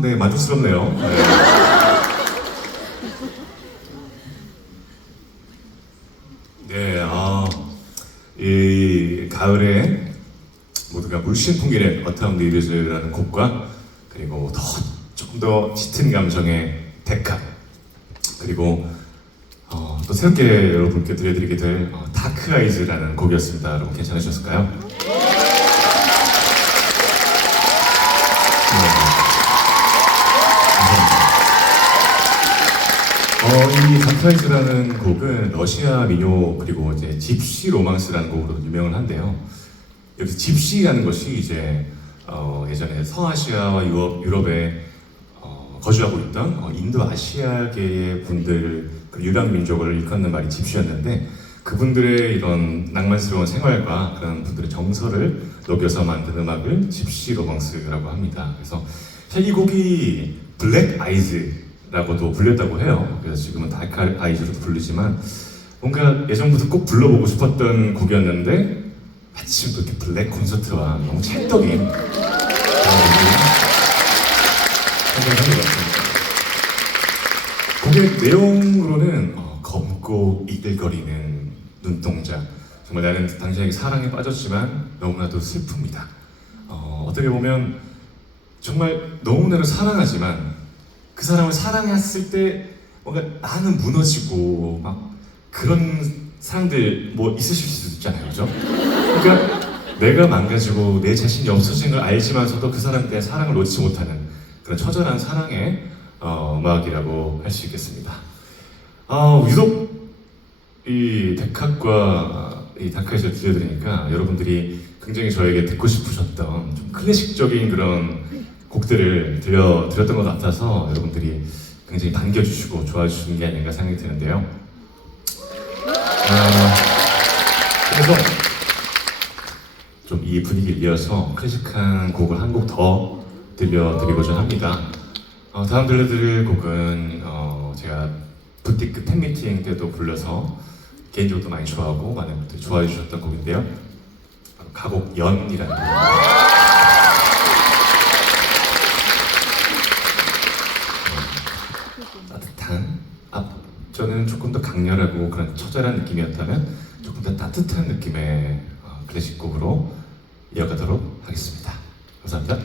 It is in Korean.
네. 네, 아, 이 가을에 모두가 물씬 풍기는 어텀 리뷰즈라는 곡과 그리고 더 조금 더 짙은 감정의 데카 그리고 어, 또 새롭게 여러분께 들려드리게 될 어, 다크 아이즈라는 곡이었습니다. 여러분 괜찮으셨을까요? 어, 이 다크아이즈라는 곡은 러시아 민요 그리고 이제 집시 로망스라는 곡으로 유명을 한데요. 여기서 집시라는 것이 이제 어, 예전에 서아시아와 유럽, 유럽에 어, 거주하고 있던 어, 인도 아시아계의 분들 그 유랑 민족을 일컫는 말이 집시였는데 그분들의 이런 낭만스러운 생활과 그런 분들의 정서를 녹여서 만든 음악을 집시 로망스라고 합니다. 그래서 이 곡이 블랙 아이즈 라고도 불렸다고 해요. 그래서 지금은 다크 아이즈로도 부르지만 뭔가 예전부터 꼭 불러보고 싶었던 곡이었는데 마침 또 이렇게 블랙 콘서트와 너무 찰떡인 그런 곡이 선정한 것 같습니다. 곡의 내용으로는 어, 검고 이글거리는 눈동자 정말 나는 당신에게 사랑에 빠졌지만 너무나도 슬픕니다. 어, 어떻게 보면 정말 너무나도 사랑하지만 그 사람을 사랑했을 때 뭔가 나는 무너지고 막 그런 사람들 뭐 있으실 수도 있잖아요, 그죠? 그러니까 내가 망가지고 내 자신이 없어진 걸 알지만서도 그 대한 사랑을 놓지 못하는 그런 처절한 사랑의 어, 음악이라고 할 수 있겠습니다. 아, 유독 이 데카과 이 다카에서 들려드리니까 여러분들이 굉장히 저에게 듣고 싶으셨던 좀 클래식적인 그런 곡들을 들려드렸던 것 같아서 여러분들이 굉장히 반겨주시고 좋아해 주시는 게 아닌가 생각이 드는데요. 아, 그래서 좀 이 분위기를 이어서 클래식한 곡을 한 곡 더 들려드리고자 합니다. 어, 다음 들려드릴 곡은 어, 제가 부티크 팬미팅 때도 불러서 개인적으로 많이 좋아하고 많은 분들이 좋아해 주셨던 곡인데요. 가곡 연이라는 곡입니다. 따뜻한 앞전에는 조금 더 강렬하고 그런 처절한 느낌이었다면 조금 더 따뜻한 느낌의 어, 클래식 곡으로 이어가도록 하겠습니다. 감사합니다.